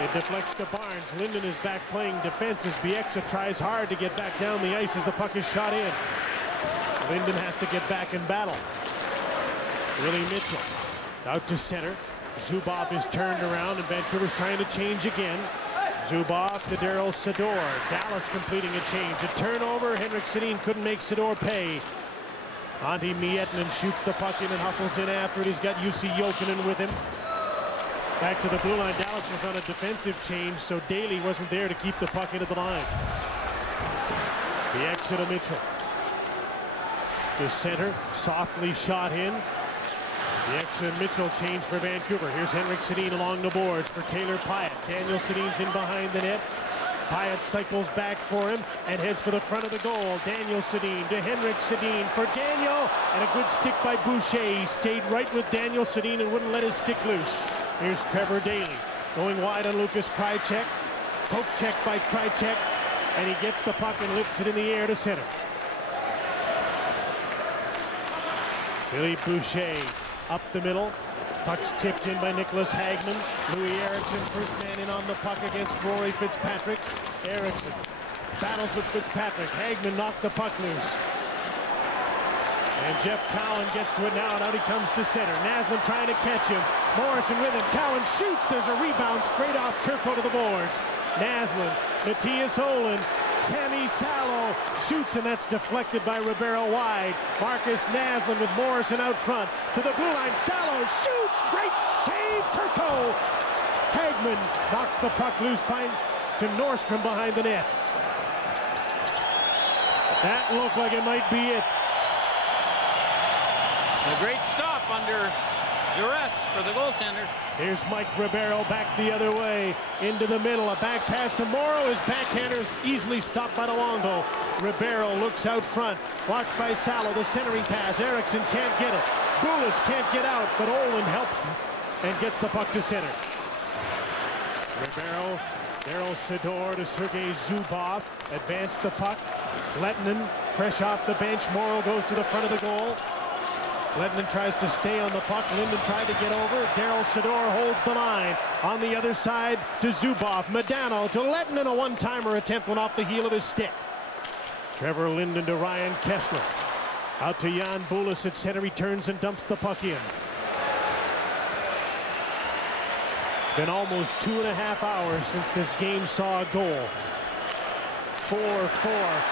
It deflects to Barnes. Linden is back playing defense as Bieksa tries hard to get back down the ice as the puck is shot in. Linden has to get back in battle. Willie Mitchell out to center. Zubov is turned around and Vancouver's trying to change again. Zubov to Daryl Sador. Dallas completing a change. A turnover. Henrik Sedin couldn't make Sador pay. Antti Miettinen shoots the puck in and hustles in after it. He's got Jussi Jokinen with him. Back to the blue line. Dallas was on a defensive change, so Daly wasn't there to keep the puck into the line. The exit of Mitchell. To center. Softly shot in. The exit of Mitchell change for Vancouver. Here's Henrik Sedin along the boards for Taylor Pyatt. Daniel Sedin's in behind the net. Pyatt cycles back for him and heads for the front of the goal. Daniel Sedin to Henrik Sedin for Daniel. And a good stick by Boucher. He stayed right with Daniel Sedin and wouldn't let his stick loose. Here's Trevor Daly going wide on Lucas Krajicek. Poke check by Krajicek. And he gets the puck and lifts it in the air to center. Billy Boucher up the middle. Puck's tipped in by Nicholas Hagman. Louis Eriksson, first man in on the puck against Rory Fitzpatrick. Eriksson battles with Fitzpatrick. Hagman knocked the puck loose. And Jeff Cowan gets to it now, and out he comes to center. Naslund trying to catch him. Morrison with him. Cowan shoots. There's a rebound straight off Turco to the boards. Naslund, Matthias Olin, Sammy Salo shoots, and that's deflected by Ribeiro wide. Marcus Naslund with Morrison out front to the blue line. Salo shoots. Great save, Turco. Hagman knocks the puck loose to Nordstrom behind the net. That looked like it might be it. A great stop under duress for the goaltender. Here's Mike Ribeiro back the other way into the middle. A back pass to Morrow. His backhander is easily stopped by Luongo. Ribeiro looks out front. Watched by Salo. The centering pass. Eriksson can't get it. Gulas can't get out, but Olin helps and gets the puck to center. Ribeiro, Daryl Sador to Sergei Zubov. Advanced the puck. Lettinen fresh off the bench. Morrow goes to the front of the goal. Lettinen tries to stay on the puck. Linden tried to get over. Daryl Sador holds the line. On the other side to Zubov. Modano to Lettinen. A one-timer attempt went off the heel of his stick. Trevor Linden to Ryan Kessler. Out to Jan Bulis at center. He turns and dumps the puck in. It's been almost 2.5 hours since this game saw a goal. 4-4.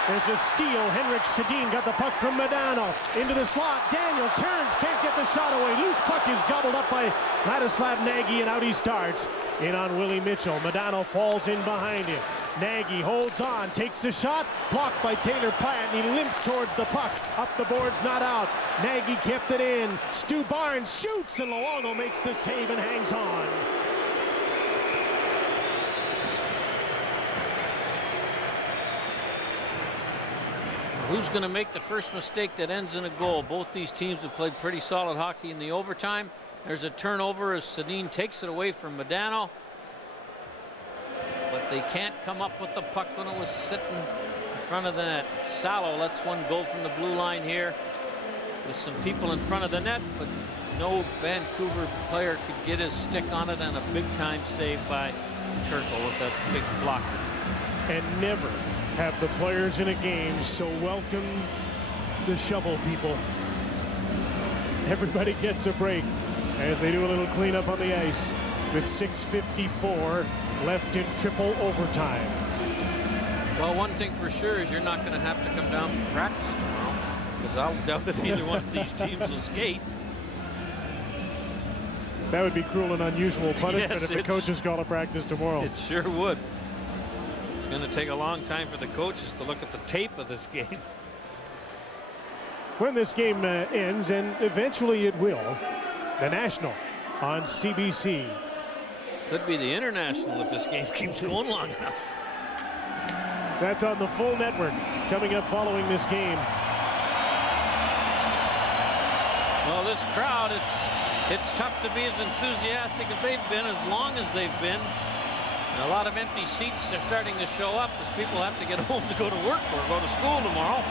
There's a steal. Henrik Sedin got the puck from Modano. Into the slot. Daniel turns. Can't get the shot away. Loose puck is gobbled up by Ladislav Nagy, and out he starts. In on Willie Mitchell. Modano falls in behind him. Nagy holds on. Takes the shot. Blocked by Taylor Pyatt, and he limps towards the puck. Up the boards, not out. Nagy kept it in. Stu Barnes shoots, and Luongo makes the save and hangs on. Who's going to make the first mistake that ends in a goal? Both these teams have played pretty solid hockey in the overtime. There's a turnover as Sedin takes it away from Modano. But they can't come up with the puck when it was sitting in front of the net. Salo lets one go from the blue line here with some people in front of the net, but no Vancouver player could get his stick on it, and a big-time save by Turco with that big blocker. And never have the players in a game so welcome the shovel people. Everybody gets a break as they do a little cleanup on the ice with 6:54 left in triple overtime. Well, one thing for sure is you're not going to have to come down for practice tomorrow, because I'll doubt if either one of these teams will skate. That would be cruel and unusual punishment if the coaches call a practice tomorrow. It sure would. It's going to take a long time for the coaches to look at the tape of this game. When this game ends, and eventually it will, the National on CBC. Could be the International if this game keeps going long enough. That's on the full network coming up following this game. Well, this crowd, it's tough to be as enthusiastic as they've been, as long as they've been. And a lot of empty seats are starting to show up as people have to get home to go to work or go to school tomorrow.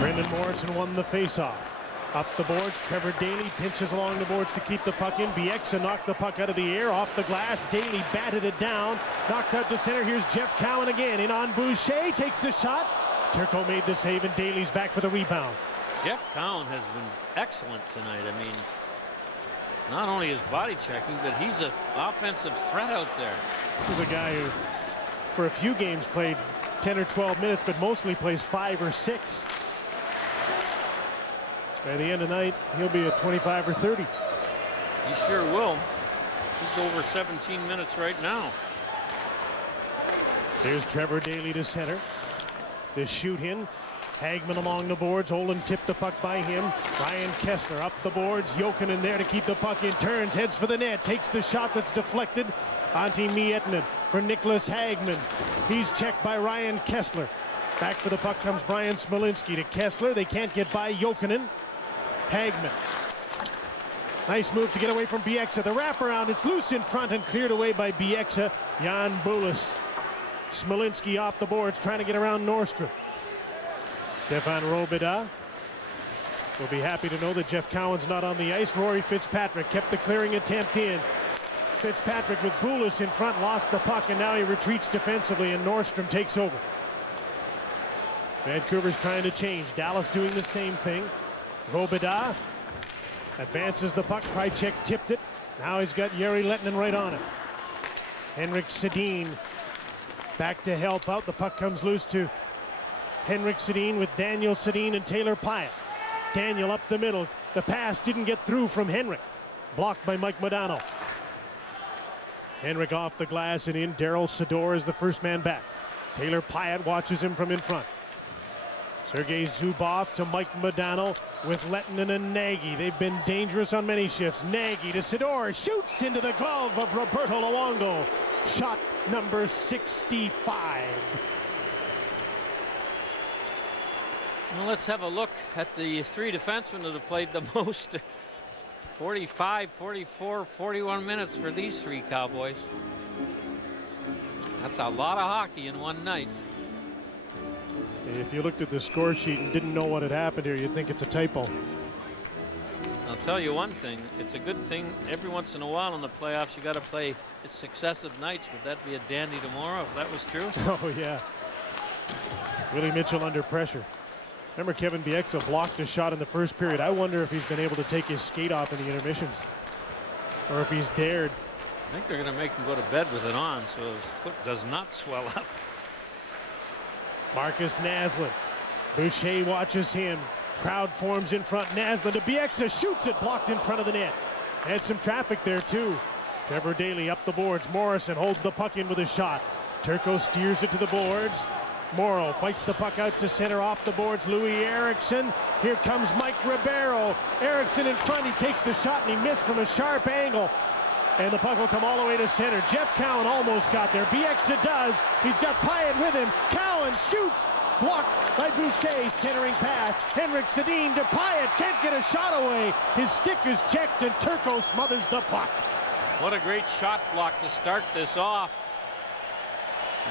Brendan Morrison won the faceoff. Up the boards, Trevor Daley pinches along the boards to keep the puck in. Bieksa knocked the puck out of the air, off the glass. Daley batted it down, knocked out to center. Here's Jeff Cowan again, in on Boucher, takes the shot. Turco made the save, and Daley's back for the rebound. Jeff Cowan has been excellent tonight. I mean, not only his body checking, but he's an offensive threat out there. He's a guy who, for a few games, played 10 or 12 minutes, but mostly plays 5 or 6. By the end of the night, he'll be at 25 or 30. He sure will. He's over 17 minutes right now. Here's Trevor Daley to center. The shoot in. Hagman along the boards. Olin tipped the puck by him. Ryan Kessler up the boards. Jokinen there to keep the puck in. Turns, heads for the net. Takes the shot that's deflected. Antti Miettinen for Nicholas Hagman. He's checked by Ryan Kessler. Back for the puck comes Brian Smolinski to Kessler. They can't get by Jokinen. Hagman. Nice move to get away from Bieksa. The wraparound, it's loose in front and cleared away by Bieksa. Jan Bulis. Smolinski off the boards trying to get around Nordstrom. Stefan Robida will be happy to know that Jeff Cowan's not on the ice. Rory Fitzpatrick kept the clearing attempt in. Fitzpatrick with Bulis in front lost the puck, and now he retreats defensively, and Nordstrom takes over. Vancouver's trying to change. Dallas doing the same thing. Robida advances the puck. Krychek tipped it. Now he's got Jere Lehtinen right on it. Henrik Sedin back to help out. The puck comes loose to Henrik Sedin with Daniel Sedin and Taylor Pyatt. Daniel up the middle. The pass didn't get through from Henrik. Blocked by Mike Modano. Henrik off the glass and in. Daryl Sador is the first man back. Taylor Pyatt watches him from in front. Sergei Zubov to Mike Modano with Lehtinen and Nagy. They've been dangerous on many shifts. Nagy to Sador, shoots into the glove of Roberto Luongo. Shot number 65. Well, let's have a look at the 3 defensemen that have played the most. 45, 44, 41 minutes for these 3 Cowboys. That's a lot of hockey in one night. If you looked at the score sheet and didn't know what had happened here, you'd think it's a typo. I'll tell you one thing. It's a good thing every once in a while in the playoffs you got to play successive nights. Would that be a dandy tomorrow if that was true? Oh, yeah. Willie Mitchell under pressure. Remember, Kevin Bieksa blocked a shot in the first period. I wonder if he's been able to take his skate off in the intermissions, or if he's dared. I think they're going to make him go to bed with it on so his foot does not swell up. Marcus Naslund. Boucher watches him. Crowd forms in front. Naslund to Bieksa, shoots it, blocked in front of the net. Had some traffic there too. Trevor Daley up the boards. Morrison holds the puck in with a shot. Turco steers it to the boards. Morrow fights the puck out to center off the boards. Louis Eriksson. Here comes Mike Ribeiro. Eriksson in front. He takes the shot and he missed from a sharp angle. And the puck will come all the way to center. Jeff Cowan almost got there. Bieksa does. He's got Pyatt with him. Cowan shoots. Blocked by Boucher. Centering pass. Henrik Sedin to Pyatt. Can't get a shot away. His stick is checked and Turco smothers the puck. What a great shot block to start this off.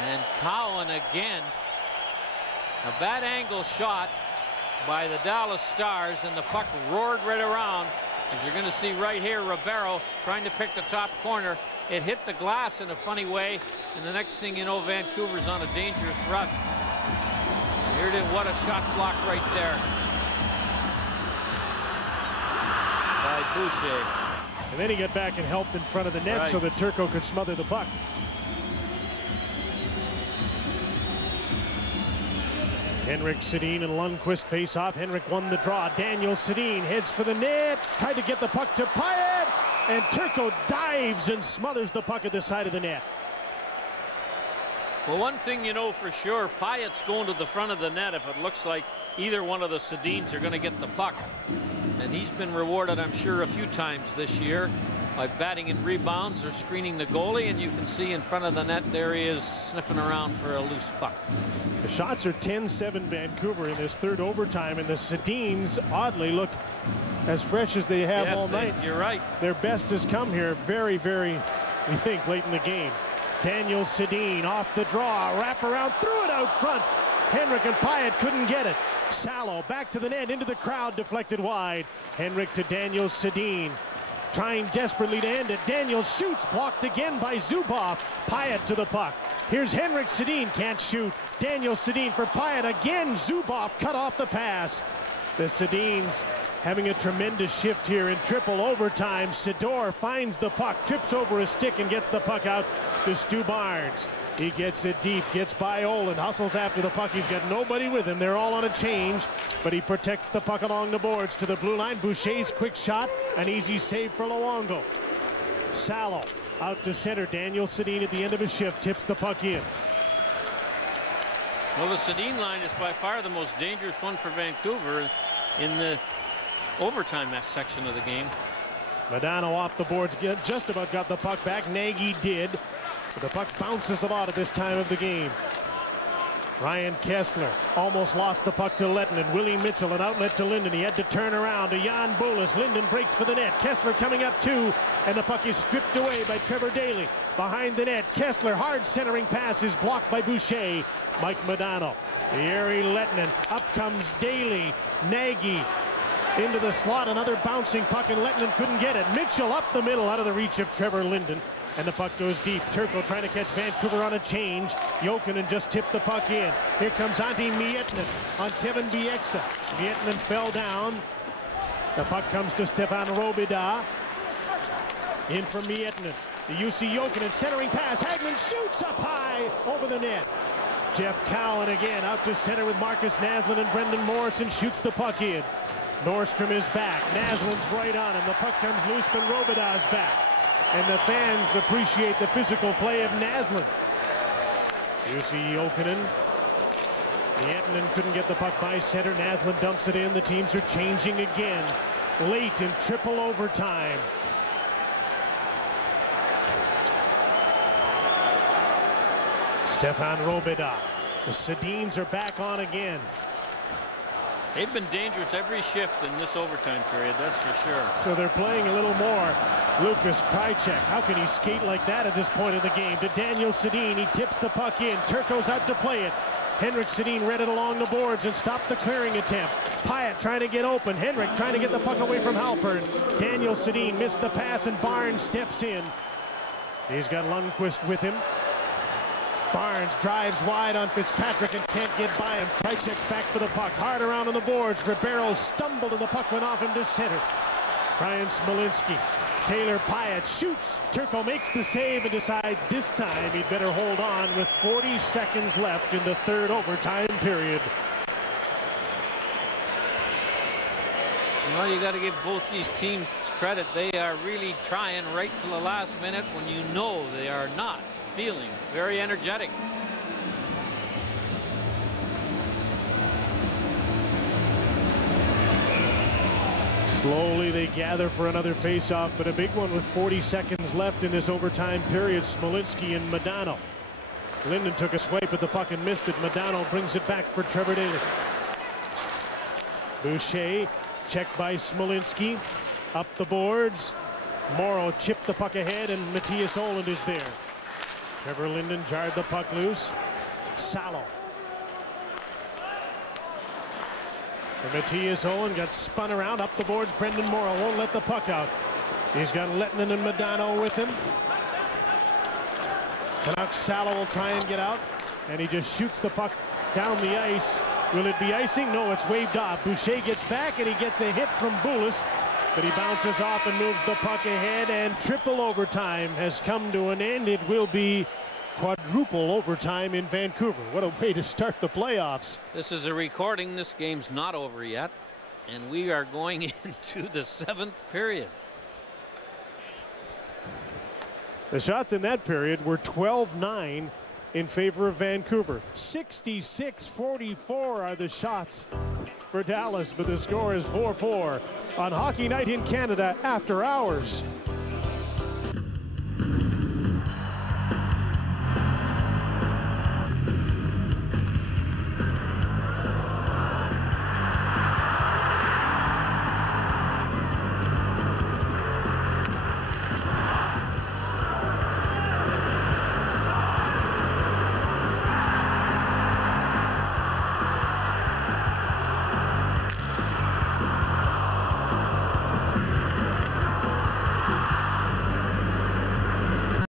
And Cowan again. A bad angle shot by the Dallas Stars, and the puck roared right around. As you're going to see right here, Ribeiro trying to pick the top corner. It hit the glass in a funny way, and the next thing you know, Vancouver's on a dangerous rush. Here it is, what a shot block right there by Boucher. And then he got back and helped in front of the net so that Turco could smother the puck. Henrik Sedin and Lundqvist face off. Henrik won the draw. Daniel Sedin heads for the net. Tried to get the puck to Pyatt. And Turco dives and smothers the puck at the side of the net. Well, one thing you know for sure, Pyatt's going to the front of the net if it looks like either one of the Sedins are going to get the puck. And he's been rewarded, I'm sure, a few times this year by batting in rebounds or screening the goalie, and you can see in front of the net there he is sniffing around for a loose puck. The shots are 10-7 Vancouver in this third overtime, and the Sedins oddly look as fresh as they have all night. You're right. Their best has come here very, we think, late in the game. Daniel Sedin off the draw, wrap around, threw it out front. Henrik and Pyatt couldn't get it. Salo back to the net, into the crowd, deflected wide. Henrik to Daniel Sedin. Trying desperately to end it. Daniel shoots, blocked again by Zubov. Pyatt to the puck. Here's Henrik Sedin, can't shoot. Daniel Sedin for Pyatt again. Zubov cut off the pass. The Sedins having a tremendous shift here in triple overtime. Sidor finds the puck, trips over a stick and gets the puck out to Stu Barnes. He gets it deep, gets by Olin, hustles after the puck. He's got nobody with him. They're all on a change, but he protects the puck along the boards to the blue line. Boucher's quick shot, an easy save for Luongo. Salo out to center. Daniel Sedin at the end of his shift tips the puck in. Well, the Sedin line is by far the most dangerous one for Vancouver in the overtime section of the game. Modano off the boards, just about got the puck back. Nagy did. But the puck bounces a lot at this time of the game. Ryan Kessler almost lost the puck to Lettinen. Willie Mitchell, an outlet to Linden. He had to turn around to Jan Bulis. Linden breaks for the net. Kessler coming up too, and the puck is stripped away by Trevor Daley. Behind the net, Kessler, hard centering pass is blocked by Boucher. Mike Modano, Jere Lettinen, up comes Daley. Nagy into the slot, another bouncing puck, and Lettinen couldn't get it. Mitchell up the middle, out of the reach of Trevor Linden. And the puck goes deep. Turco trying to catch Vancouver on a change. Jokinen just tipped the puck in. Here comes Antti Miettinen on Kevin Bieksa. Miettinen fell down. The puck comes to Stefan Robida. In from Miettinen. The UC Jokinen centering pass. Hagman shoots up high over the net. Jeff Cowan again out to center with Marcus Naslund, and Brendan Morrison shoots the puck in. Nordstrom is back. Naslund's right on him. The puck comes loose, but Robida's back. And the fans appreciate the physical play of Naslund. UC Jokinen. Miettinen couldn't get the puck by center. Naslund dumps it in. The teams are changing again. Late in triple overtime. Stefan Robida. The Sedins are back on again. They've been dangerous every shift in this overtime period, that's for sure. So they're playing a little more. Lucas Krajicek, how can he skate like that at this point of the game? To Daniel Sedin, he tips the puck in. Turco's out to play it. Henrik Sedin read it along the boards and stopped the clearing attempt. Pyatt trying to get open. Henrik trying to get the puck away from Halpern. Daniel Sedin missed the pass, and Barnes steps in. He's got Lundqvist with him. Barnes drives wide on Fitzpatrick and can't get by him. Krajicek's back for the puck. Hard around on the boards. Ribeiro stumbled and the puck went off him to center. Brian Smolinski. Taylor Pyatt shoots. Turco makes the save and decides this time he'd better hold on with 40 seconds left in the third overtime period. Well, you got to give both these teams credit. They are really trying right to the last minute when you know they are not feeling very energetic. Slowly they gather for another face-off, but a big one with 40 seconds left in this overtime period. Smolinski and Modano. Linden took a swipe at the puck and missed it. Modano brings it back for Trevor Daley. Boucher checked by Smolinski. Up the boards. Morrow chipped the puck ahead, and Matthias Oland is there. Trevor Linden jarred the puck loose. Salo. And Matthias Oland got spun around. Up the boards, Brendan Morrow won't let the puck out. He's got Lettinen and Modano with him. Canucks Salo will try and get out, and he just shoots the puck down the ice. Will it be icing? No, it's waved off. Boucher gets back, and he gets a hit from Bulis, but he bounces off and moves the puck ahead, and triple overtime has come to an end. It will be quadruple overtime in Vancouver. What a way to start the playoffs. This is a recording. This game's not over yet, and we are going into the 7th period. The shots in that period were 12-9 in favor of Vancouver. 66-44 are the shots for Dallas, but the score is 4-4 on Hockey Night in Canada After Hours.